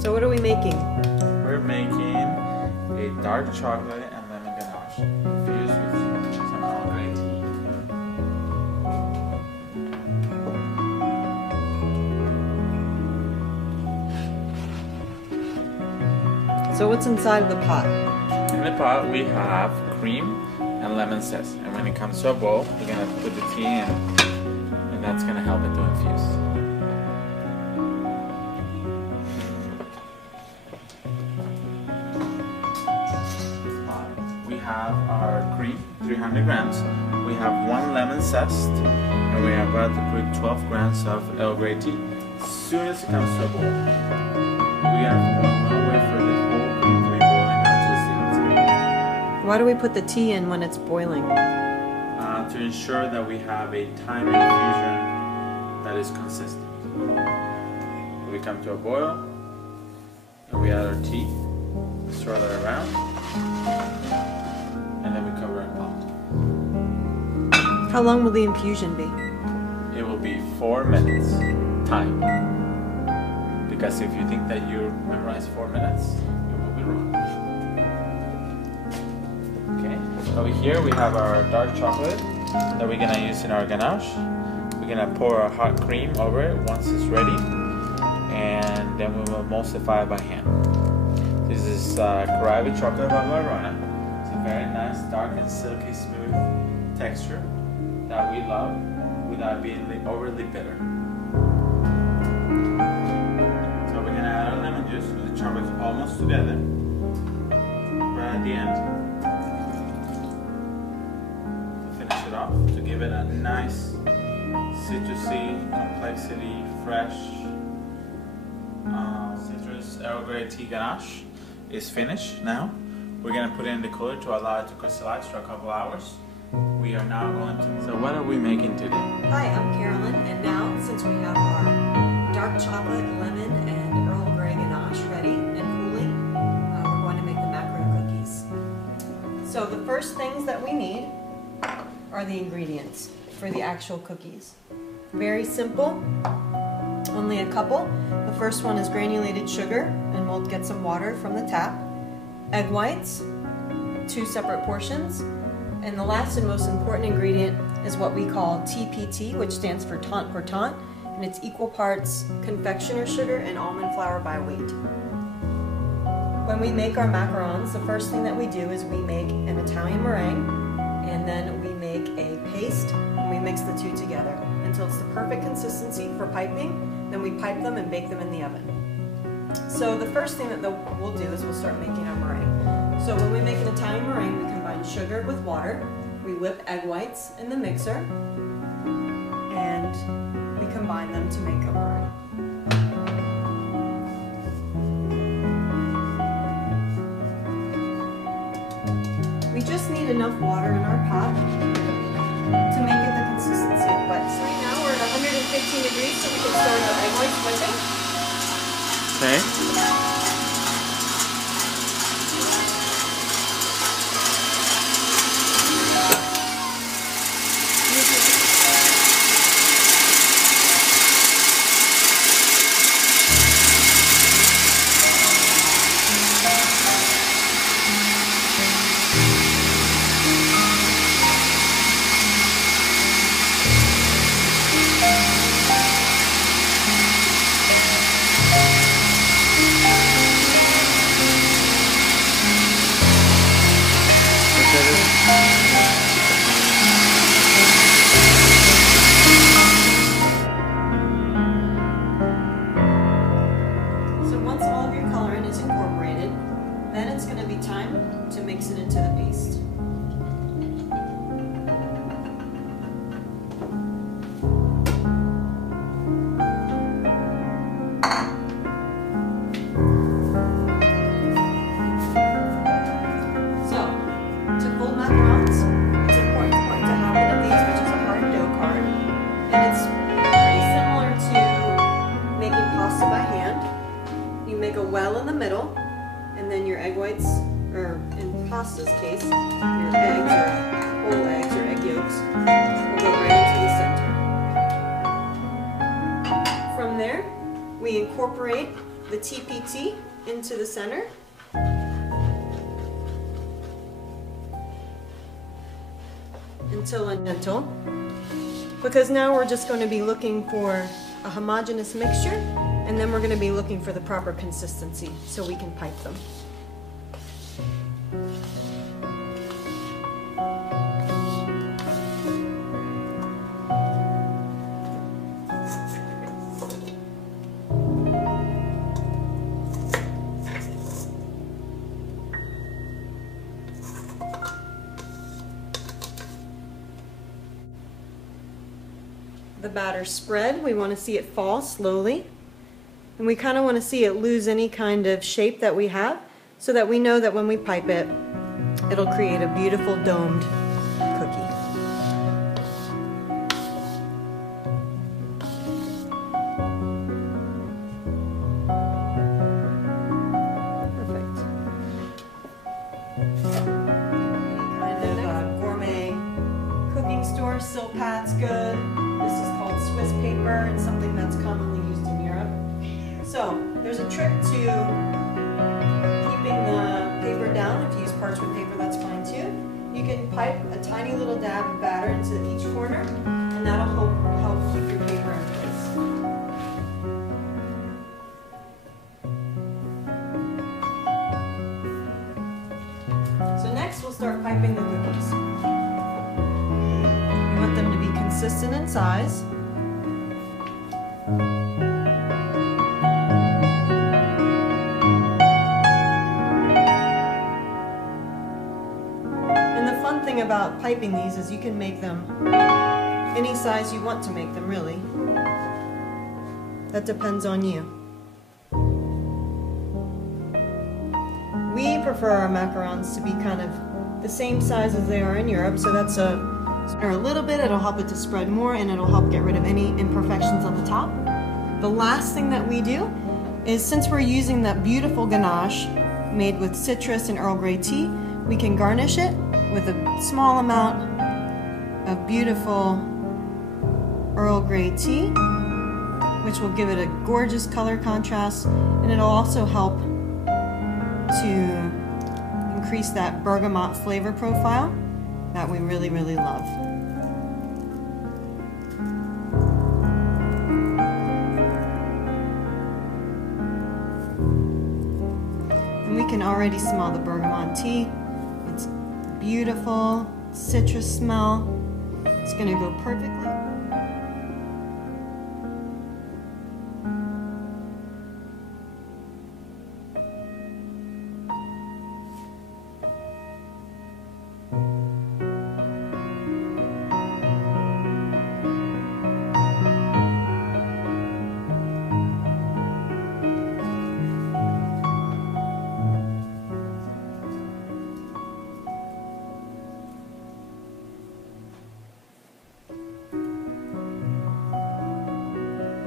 So what are we making? We're making a dark chocolate and lemon ganache infused with some Earl Grey tea. So what's inside of the pot? In the pot we have cream and lemon zest. And when it comes to a bowl, we're going to put the tea in, and that's going to help it to infuse. We have our cream, 300 grams. We have 1 lemon zest, and we are about to put 12 grams of Earl Grey tea. As soon as it comes to a bowl, we have one way for the whole cream to be boiling, not just the outside. Why do we put the tea in when it's boiling? To ensure that we have a time infusion that is consistent. We come to a boil, and we add our tea, swirl it around, and then we cover it pot. How long will the infusion be? It will be 4 minutes time. Because if you think that you memorize 4 minutes, you will be wrong. Okay, over here we have our dark chocolate that we're gonna use in our ganache. We're gonna pour our hot cream over it once it's ready, and then we will emulsify it by hand. This is Caribe chocolate by Macaron. It's a very nice, dark and silky smooth texture that we love without being overly bitter. So we're gonna add our lemon juice with the chocolate's almost together. Right at the end. Off to give it a nice citrusy, complexity, fresh citrus Earl Grey tea ganache is finished now. We're going to put it in the cooler to allow it to crystallize for a couple hours. We are now going to... So what are we making today? Hi, I'm Carolyn, and now since we have our dark chocolate, lemon, and Earl Grey ganache ready and cooling, we're going to make the macaron cookies. So the first things that we need are the ingredients for the actual cookies. Very simple, only a couple. The first one is granulated sugar, and we'll get some water from the tap. Egg whites, 2 separate portions. And the last and most important ingredient is what we call TPT, which stands for tant pour tant, and it's equal parts confectioner sugar and almond flour by weight. When we make our macarons, the first thing that we do is we make an Italian meringue, and then we make a paste, and we mix the two together until it's the perfect consistency for piping. Then we pipe them and bake them in the oven. So the first thing that we'll do is we'll start making our meringue. So when we make an Italian meringue, we combine sugar with water, we whip egg whites in the mixer, and we combine them to make a meringue. We just need enough water in our pot to make it the consistency it wants. Right now we're at 115 degrees, so we can start our egg whites whipping. Okay. So once all of your colorant is incorporated, then it's going to be time to mix it into the paste. Well in the middle, and then your egg whites, or in pasta's case, your eggs or whole eggs or egg yolks will go right into the center. From there, we incorporate the TPT into the center. Until gentle. Because now we're just going to be looking for a homogeneous mixture, and then we're going to be looking for the proper consistency so we can pipe them. The batter spread, we want to see it fall slowly, and we kind of want to see it lose any kind of shape that we have, so that we know that when we pipe it, it'll create a beautiful domed cookie. Perfect. Any kind of gourmet cooking store, Silpat's good. This is called Swiss paper. It's something that's commonly used in Europe. So there's a trick to keeping the paper down. If you use parchment paper, that's fine too. You can pipe a tiny little dab of batter into each corner, and that'll help keep your paper in place. So next we'll start piping the cookies. We want them to be consistent in size. And the fun thing about piping these is you can make them any size you want to make them, really. That depends on you. We prefer our macarons to be kind of the same size as they are in Europe, so that's or a little bit, it'll help it to spread more, and it'll help get rid of any imperfections on the top. The last thing that we do is, since we're using that beautiful ganache made with citrus and Earl Grey tea, we can garnish it with a small amount of beautiful Earl Grey tea, which will give it a gorgeous color contrast, and it'll also help to increase that bergamot flavor profile that we really, really love. And we can already smell the bergamot tea. It's beautiful citrus smell. It's going to go perfectly.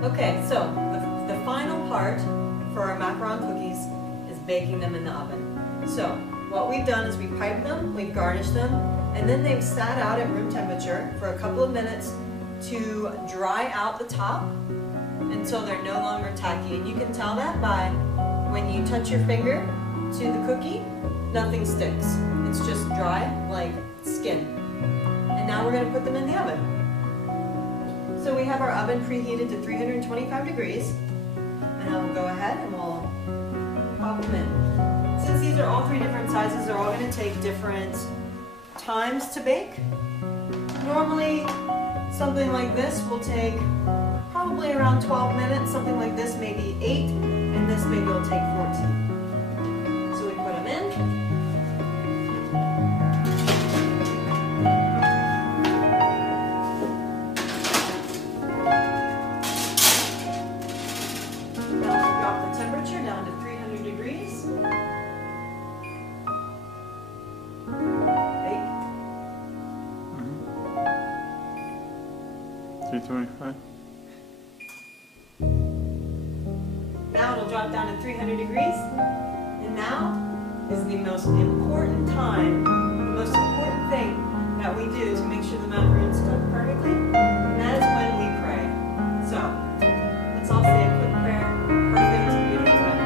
Okay, so the final part for our macaron cookies is baking them in the oven. So what we've done is we piped them, we've garnished them, and then they've sat out at room temperature for a couple of minutes to dry out the top until they're no longer tacky. And you can tell that by when you touch your finger to the cookie, nothing sticks. It's just dry like skin. And now we're going to put them in the oven. So we have our oven preheated to 325 degrees, and I'll go ahead and we'll pop them in. Since these are all three different sizes, they're all going to take different times to bake. Normally, something like this will take probably around 12 minutes, something like this maybe 8, and this maybe will take 14. So we put them in. Down to 300 degrees. Bake. 325. Now it'll drop down to 300 degrees. And now is the most important time, the most important thing that we do to make sure the macaroons cook perfectly. And that is when we pray. So let's all say a quick prayer. Perfect, beautiful macaron.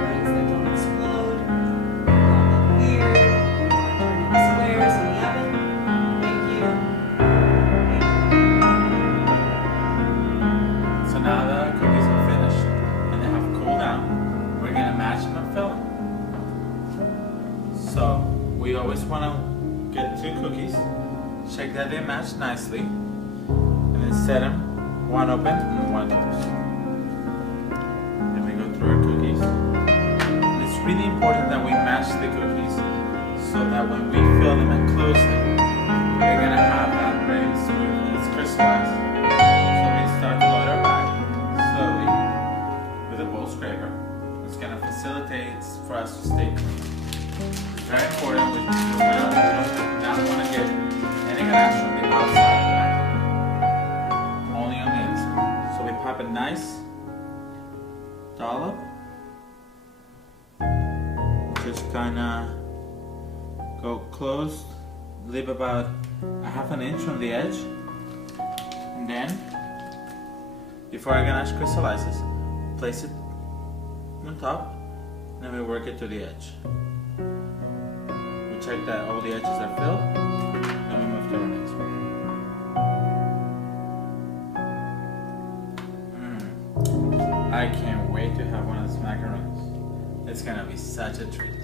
get 2 cookies, check that they match nicely, and then set them, one open and one closed. Then we go through our cookies. And it's really important that we match the cookies so that when we fill them and close them, they're gonna have that very smooth, it's crystallized. So we start to load our bag slowly with a bowl scraper. It's gonna facilitate for us to stay clean. It's very important. We don't want to get any ganache from the outside of the macaron, only on the inside. So we pop a nice dollop, just kind of go close, leave about a half an inch from the edge, and then before our ganache crystallizes, place it on top, and then we work it to the edge. We check that all the edges are filled, and we move to our next one. I can't wait to have one of these macarons. It's gonna be such a treat.